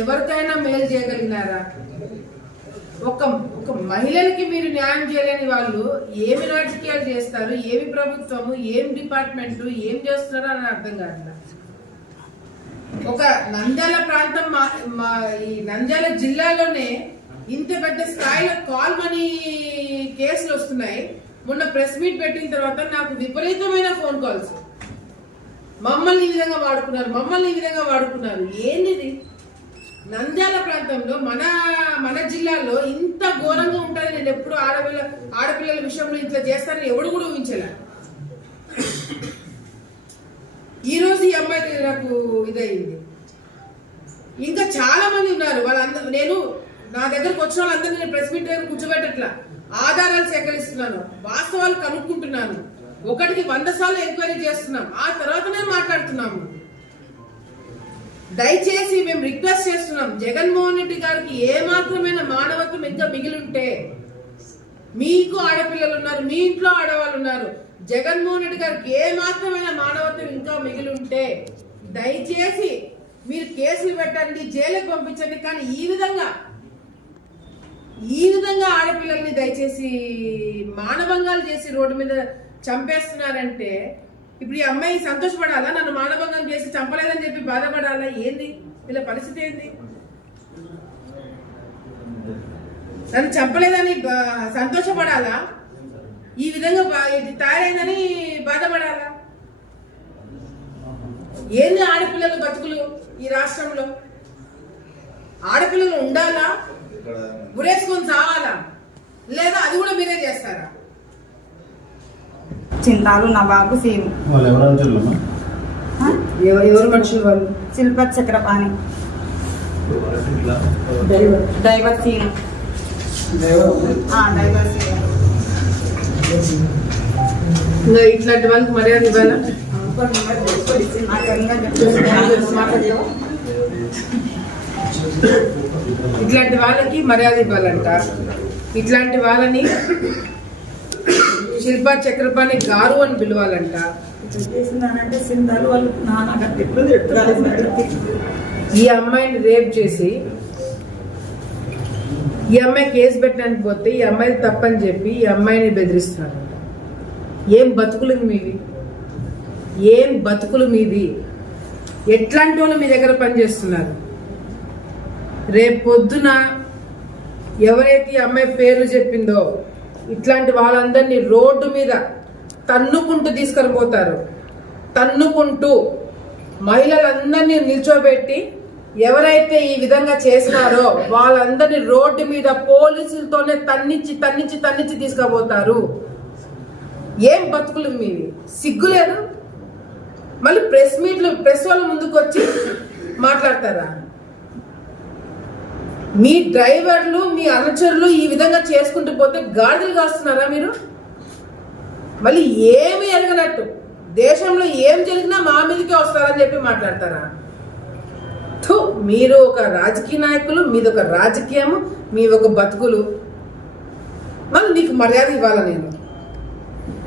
ఎవరికైనా మేలు చేయగలిగినారా? ఒక ఒక మహిళలకి మీరు న్యాయం చేయలేని వాళ్ళు ఏమి రాజకీయాలు చేస్తారు? ఏమి ప్రభుత్వము? ఏం డిపార్ట్మెంట్? ఏం చేస్తున్నారో అని అర్థం కాదు ఒక నంద్యాల ప్రాంతం మా మా ఈ నంద్యాల జిల్లాలోనే ఇంత పెద్ద స్థాయిలో కాల్ మనీ కేసులు వస్తున్నాయి. మొన్న ప్రెస్ మీట్ పెట్టిన తర్వాత నాకు విపరీతమైన ఫోన్ కాల్స్. మమ్మల్ని ఈ విధంగా వాడుకున్నారు మమ్మల్ని ఈ విధంగా వాడుకున్నారు. ఏంటిది నంద్యాల ప్రాంతంలో మన మన జిల్లాలో ఇంత ఘోరంగా ఉంటుందని నేను ఎప్పుడు ఆడపిల్ల ఆడపిల్లల విషయంలో ఇట్లా చేస్తారని ఎవడు కూడా ఊహించలే. ఈరోజు ఈ అమ్మాయి నాకు ఇదయింది. ఇంకా చాలా మంది ఉన్నారు. వాళ్ళందరూ నేను నా దగ్గరకు వచ్చిన వాళ్ళందరూ నేను ప్రెస్ మీట్ దగ్గర కూర్చోబెట్టట్లా. ఆధారాలు సేకరిస్తున్నాను. వాస్తవాలు కనుక్కుంటున్నాను. ఒకటికి వంద సార్లు ఎంక్వైరీ చేస్తున్నాం. ఆ తర్వాత నేను మాట్లాడుతున్నాము. దయచేసి మేము రిక్వెస్ట్ చేస్తున్నాం జగన్మోహన్ రెడ్డి గారికి ఏ మాత్రమైన మానవత్వం ఇంకా మిగిలి ఉంటే మీకు ఆడపిల్లలు ఉన్నారు మీ ఇంట్లో ఆడవాళ్ళు ఉన్నారు జగన్మోహన్ రెడ్డి గారికి ఏ మాత్రమైన మానవత్వం ఇంకా మిగిలి ఉంటే దయచేసి మీరు కేసులు పెట్టండి జైలుకి పంపించండి కానీ ఈ విధంగా ఈ విధంగా ఆడపిల్లల్ని దయచేసి మానభంగాలు చేసి రోడ్డు మీద చంపేస్తున్నారంటే ఇప్పుడు ఈ అమ్మాయి సంతోషపడాలా? నన్ను మానభంగం చేసి చంపలేదని చెప్పి బాధపడాలా? ఏంది? వీళ్ళ పరిస్థితి ఏంది? నన్ను చంపలేదని సంతోషపడాలా? ఈ విధంగా తయారైందని బాధపడాలా? ఏంది ఆడపిల్లలు బతుకులు ఈ రాష్ట్రంలో? ఆడపిల్లలు ఉండాలా? ఉరేసుకొని చావాలా లేదా అది కూడా మీరే చేస్తారా? చింతాలు నా బాబు సీను వాళ్ళు ఎవరైనా చెల్లమ్మా ఎవరు ఎవరు మనుషులు వాళ్ళు? శిల్ప చక్రపాణి. డైవర్ సీను. ఆ, డైవర్ సీను. ఇట్లాంటి వాళ్ళకి మర్యాద ఇవ్వాలా. ఇట్లాంటి వాళ్ళకి మర్యాద ఇవ్వాలంట. ఇట్లాంటి వాళ్ళని శిల్పా చక్రపాణి గారు అని పిలవాలంట. ఈ అమ్మాయిని రేప్ చేసి ఈ అమ్మాయి కేసు పెట్టడానికి పోతే ఈ అమ్మాయి తప్పని చెప్పి ఈ అమ్మాయిని బెదిరిస్తున్నారు ఏం బతుకులు మీవి ఏం బతుకులు మీవి ఎట్లాంటి వాళ్ళు మీ దగ్గర పనిచేస్తున్నారు రేపు పొద్దున ఎవరైతే ఈ అమ్మాయి పేర్లు చెప్పిందో ఇట్లాంటి వాళ్ళందరినీ రోడ్డు మీద తన్నుకుంటూ తీసుకొని పోతారు. తన్నుకుంటూ మహిళలందరినీ నిల్చోబెట్టి ఎవరైతే ఈ విధంగా చేసినారో వాళ్ళందరినీ రోడ్డు మీద పోలీసులతోనే తన్నిచ్చి తన్నిచ్చి తన్నిచ్చి తీసుకుపోతారు. ఏం బతుకులు మీవి? సిగ్గులేదు మళ్ళీ ప్రెస్ మీట్లు ప్రెస్ వాళ్ళ ముందుకు వచ్చి మాట్లాడతారా? మీ డ్రైవర్లు మీ అనుచరులు ఈ విధంగా చేసుకుంటూ పోతే గాడిదలు కాస్తున్నారా మీరు? మళ్ళీ ఏమి ఎరగనట్టు. దేశంలో ఏం జరిగినా మా మీదకే వస్తారని చెప్పి మాట్లాడతారా? మీరు ఒక రాజకీయ నాయకులు మీది ఒక రాజకీయము మీ ఒక బతుకులు. మళ్ళీ నీకు మర్యాద ఇవ్వాలా నేను?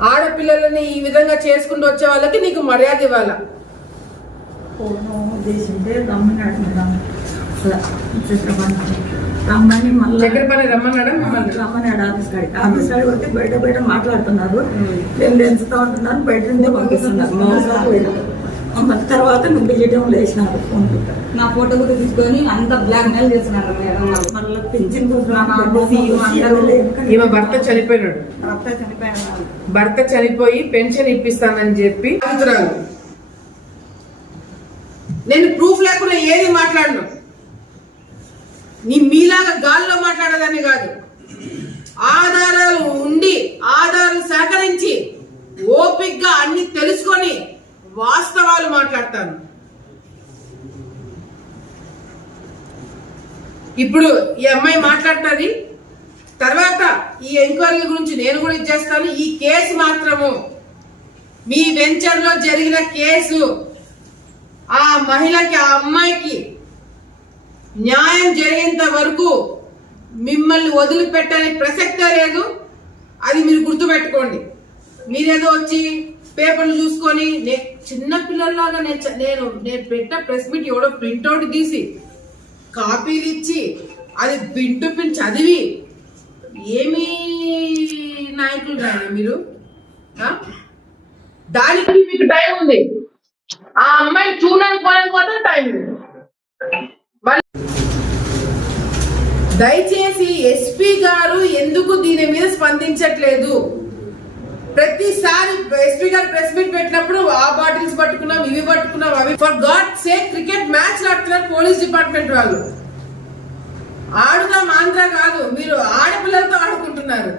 ఆడపిల్లలని ఈ విధంగా చేసుకుంటూ వచ్చే వాళ్ళకి నీకు మర్యాద ఇవ్వాలా? ఉద్దేశింటే రమ్మని మళ్ళీ చక్రపాణి రమ్మన్నాడా ఆఫీస్ కాడికి. ఆఫీస్ కాడికి వస్తే బయట బయట మాట్లాడుతున్నారు. నేను పెంచుతా ఉంటున్నాను బయట నుండి పంపిస్తున్నారు. తర్వాత నువ్వు బియ్యడం లేచినారు ఫోన్ నా ఫోటో కూడా తీసుకొని అంత బ్లాక్ మెయిల్ చేస్తున్నారు మేడం. మళ్ళీ పింఛన్ నా బాబు సీను అందరూ ఈమె భర్త చనిపోయినాడు. భర్త చనిపోయిన వాళ్ళు. భర్త చనిపోయి పెన్షన్ ఇప్పిస్తానని చెప్పి. నేను ప్రూఫ్ లేకుండా ఏది మాట్లాడను? నీ మీలాగా గాల్లో మాట్లాడేదాన్ని కాదు. ఆధారాలు ఉండి ఆధారాలు సేకరించి ఓపిక్గా అన్ని తెలుసుకొని వాస్తవాలు మాట్లాడతాను. ఇప్పుడు ఈ అమ్మాయి మాట్లాడుతుంది. తర్వాత ఈ ఎంక్వైరీల గురించి నేను కూడా ఇచ్చేస్తాను. ఈ కేసు మాత్రము మీ వెంచర్లో జరిగిన కేసు ఆ మహిళకి ఆ అమ్మాయికి న్యాయం జరిగేంత వరకు మిమ్మల్ని వదిలిపెట్టని ప్రసక్తే లేదు. అది మీరు గుర్తుపెట్టుకోండి. మీరేదో వచ్చి పేపర్లు చూసుకొని నే- చిన్న పిల్లల్లాగా నేను నేను నేను పెట్ట ప్రెస్ మీట్ ఎవడో ప్రింట్అవుట్ తీసి కాపీలు ఇచ్చి అది పింటు పిన్ చదివి ఏమీ నాయకులు రాని మీరు? దానికి మీకు టైం ఉంది. ఆ అమ్మాయిని చూడడానికి పోయిన మాత్రం టైం ఉంది దయచేసి ఎస్పీ గారు ఎందుకు దీని మీద స్పందించట్లేదు? ప్రతిసారి ఎస్పీ గారు ప్రెస్ మీట్ పెట్టినప్పుడు ఆ బాటిల్స్ పట్టుకున్నాం ఇవి పట్టుకున్నాం అవి for God's sake cricket match ఆడుతున్నారు పోలీస్ డిపార్ట్మెంట్ వాళ్ళు. ఆడుదాం ఆంధ్ర కాదు మీరు ఆడపిల్లలతో ఆడుకుంటున్నారు.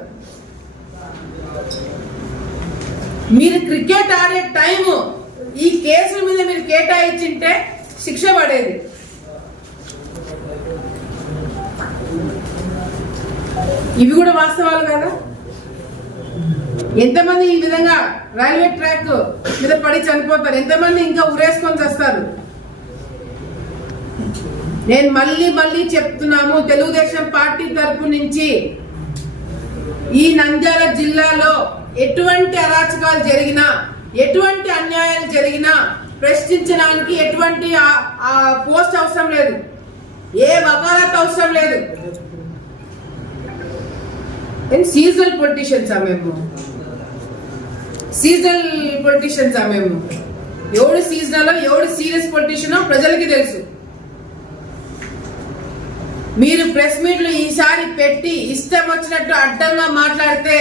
మీరు క్రికెట్ ఆడే టైము ఈ కేసుల మీద మీరు కేటాయించింటే శిక్ష పడేది. ఇవి కూడా వాస్తవాలు కదా? ఎంతమంది ఈ విధంగా రైల్వే ట్రాక్ మీద పడి చనిపోతారు? ఎంతమంది ఇంకా ఉరేసుకొని చేస్తారు? నేను మళ్ళీ మళ్ళీ చెప్తున్నాము తెలుగుదేశం పార్టీ తరపు నుంచి ఈ నంద్యాల జిల్లాలో ఎటువంటి అరాచకాలు జరిగినా ఎటువంటి అన్యాయాలు జరిగినా ప్రశ్నించడానికి ఎటువంటి పోస్ట్ అవసరం లేదు. ఏ వకాలత్ అవసరం లేదు. సీజనల్ పొలిటీషియన్సా మేము. సీజనల్ పొలిటీషియన్సా మేము. ఎవడు సీజనలో ఎవడు సీరియస్ పొలిటీషియనో ప్రజలకి తెలుసు. మీరు ప్రెస్ మీట్లు ఈసారి పెట్టి ఇష్టం వచ్చినట్టు అడ్డంగా మాట్లాడితే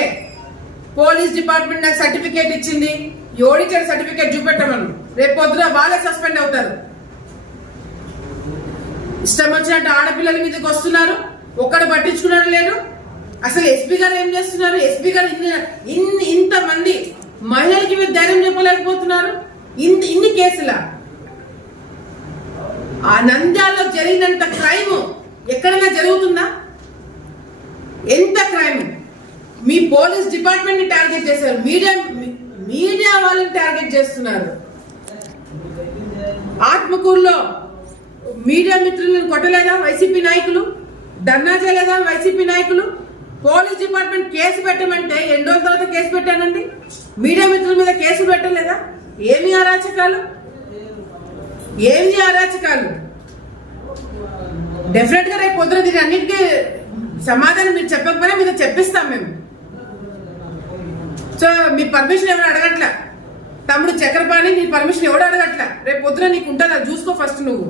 పోలీస్ డిపార్ట్మెంట్ నాకు సర్టిఫికేట్ ఇచ్చింది. ఎవడిచ్చాడు సర్టిఫికేట్ చూపెట్టమను. రేపు పొద్దున వాళ్ళే సస్పెండ్ అవుతారు. ఇష్టం వచ్చినట్టు ఆడపిల్లల మీదకి వస్తున్నారు. ఒక్కడు పట్టించుకున్నాడు లేడు అసలు ఎస్పీ గారు ఏం చేస్తున్నారు? ఎస్పీ గారు ఇన్ని ఇన్ని ఇంతమంది మహిళలకి మీరు ధైర్యం చెప్పలేకపోతున్నారు. ఇన్ని ఇన్ని కేసులా. ఆ నంద్యాలలో జరిగినంత క్రైమ్ ఎక్కడైనా జరుగుతుందా? ఎంత క్రైమ్ మీ పోలీస్ డిపార్ట్మెంట్ని టార్గెట్ చేశారు. మీడియా మీడియా వాళ్ళని టార్గెట్ చేస్తున్నారు. ఆత్మకూరులో మీడియా మిత్రులను కొట్టలేదా? వైసీపీ నాయకులు? ధర్నా చేయలేదా? వైసీపీ నాయకులు? పోలీస్ డిపార్ట్మెంట్ కేసు పెట్టమంటే ఎన్ని రోజుల తర్వాత కేసు పెట్టానండి? మీడియా మిత్రుల మీద కేసు పెట్టలేదా? ఏమి అరాచకాలు? ఏమి అరాచకాలు? డెఫినెట్గా రేపు పొద్దున దీని అన్నిటికీ సమాధానం మీరు చెప్పకపోయినా మీద చెప్పిస్తాం మేము. సో మీ పర్మిషన్ ఎవరు అడగట్లా? తమ్ముడు చక్రపాణి నీ పర్మిషన్ ఎవడు అడగట్లా? రేపు పొద్దున నీకు ఉంటుందా? చూసుకో ఫస్ట్ నువ్వు.